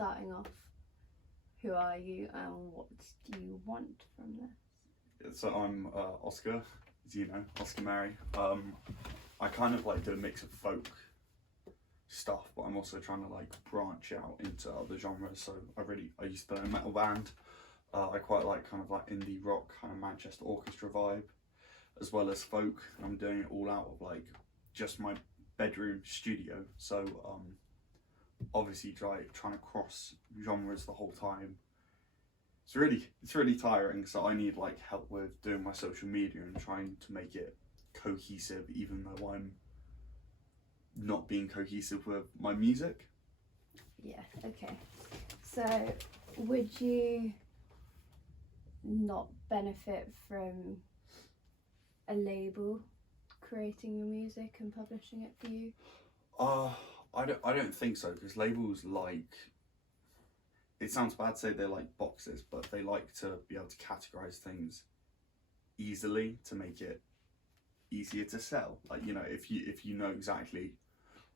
starting off, who are you and what do you want from this? So I'm Oscar, as you know, Oscar Mary. I kind of like do a mix of folk stuff, but I'm also trying to like branch out into other genres. So I used to play in a metal band. I quite like kind of like indie rock, kind of Manchester orchestra vibe, as well as folk. And I'm doing it all out of like just my bedroom studio. So obviously trying to cross genres the whole time. It's really tiring. So I need like help with doing my social media and trying to make it cohesive, even though I'm not being cohesive with my music. Yeah, okay. So would you not benefit from a label creating your music and publishing it for you? I don't think so, because labels like, it sounds bad to say they're like boxes, but they like to be able to categorize things easily to make it easier to sell. Like, you know, if you know exactly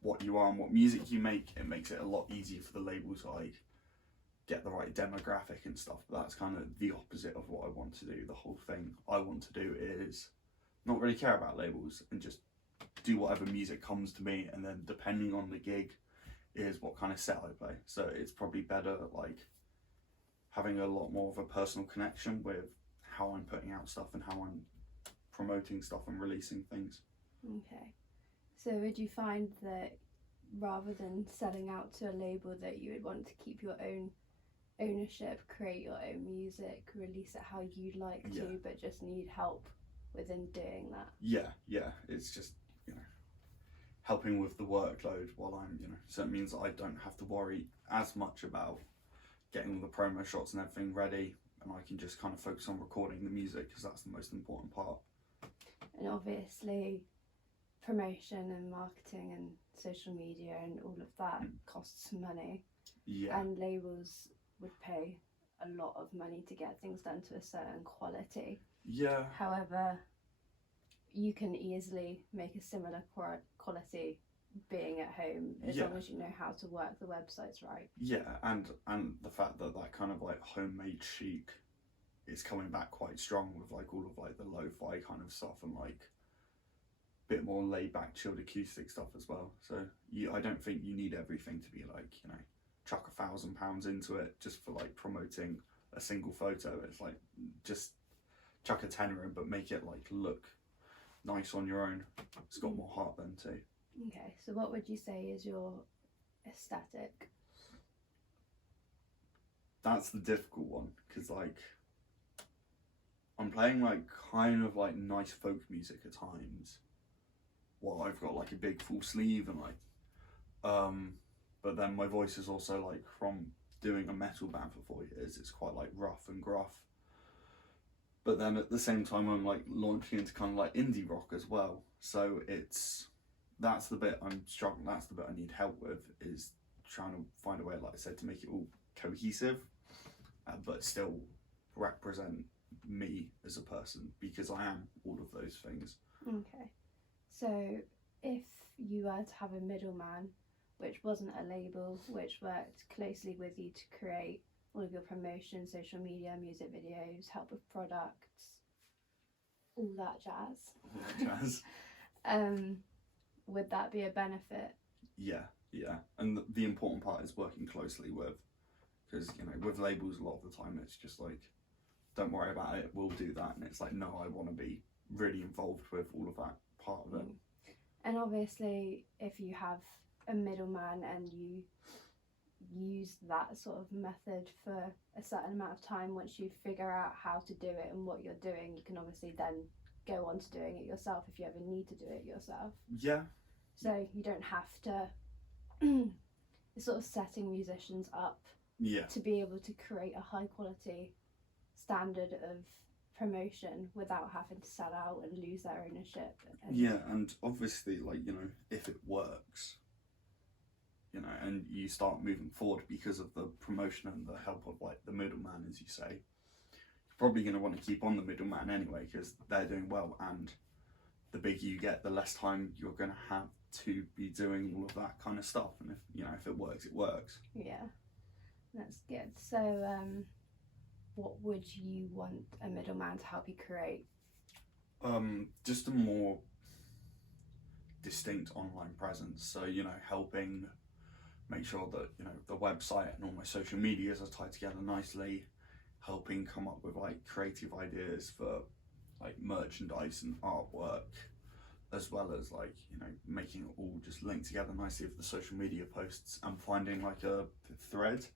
what you are and what music you make, it makes it a lot easier for the labels to like get the right demographic and stuff. But that's kind of the opposite of what I want to do. The whole thing I want to do is not really care about labels and just do whatever music comes to me, and then depending on the gig is what kind of set I play. So it's probably better like having a lot more of a personal connection with how I'm putting out stuff and how I'm promoting stuff and releasing things. Okay. So would you find that rather than selling out to a label, that you would want to keep your own ownership, create your own music, release it how you'd like to, but just need help within doing that? Yeah. It's just, you know, helping with the workload while I'm, you know, so it means that I don't have to worry as much about getting all the promo shots and everything ready, and I can just kind of focus on recording the music, because that's the most important part. And obviously promotion and marketing and social media and all of that costs money. Yeah. And labels would pay a lot of money to get things done to a certain quality. Yeah. However, you can easily make a similar quality being at home, as long as you know how to work the websites right. Yeah, and the fact that that kind of like homemade chic is coming back quite strong with like all of like the lo-fi kind of stuff and like bit more laid back, chilled acoustic stuff as well. So I don't think you need everything to be like, you know, chuck £1,000 into it just for like promoting a single photo. It's like just chuck a tenner in, but make it like look nice on your own. It's got more heart then too. Okay, so what would you say is your aesthetic? That's the difficult one, because like I'm playing like kind of like nice folk music at times while I've got like a big full sleeve and like but then my voice is also like, from doing a metal band for 4 years, it's quite like rough and gruff. But then at the same time I'm like launching into kind of like indie rock as well. So that's the bit I'm struggling, that's the bit I need help with, is trying to find a way, like I said, to make it all cohesive, but still represent me as a person, because I am all of those things. Okay, so if you were to have a middleman, which wasn't a label, which worked closely with you to create all of your promotion, social media, music videos, help with products, all that jazz. Would that be a benefit? Yeah. And the important part is working closely with, because, you know, with labels a lot of the time it's just like, don't worry about it, we'll do that. And it's like, no, I want to be really involved with all of that part of it. And obviously, if you have a middleman and you use that sort of method for a certain amount of time, once you figure out how to do it and what you're doing, you can obviously then go on to doing it yourself if you ever need to do it yourself. Yeah. So you don't have to it's sort of setting musicians up to be able to create a high quality standard of promotion without having to sell out and lose their ownership. And obviously, like, you know, if it works, you know, and you start moving forward because of the promotion and the help of like the middleman, as you say, you're probably going to want to keep on the middleman anyway, because they're doing well, and the bigger you get, the less time you're going to have to be doing all of that kind of stuff. And if, you know, if it works, it works. Yeah. That's good. So, what would you want a middleman to help you create? Just a more distinct online presence. So, you know, helping make sure that, you know, the website and all my social medias are tied together nicely, helping come up with like creative ideas for like merchandise and artwork, as well as like, you know, making it all just link together nicely with the social media posts, and finding like a thread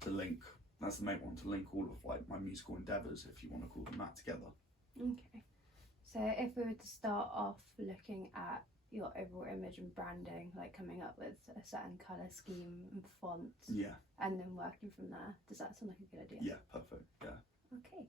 to link. That's the main one, to link all of like my musical endeavours, if you want to call them that, together. Okay. So if we were to start off looking at your overall image and branding, like coming up with a certain colour scheme and font, Yeah. and then working from there, does that sound like a good idea? Yeah, perfect. Yeah. Okay.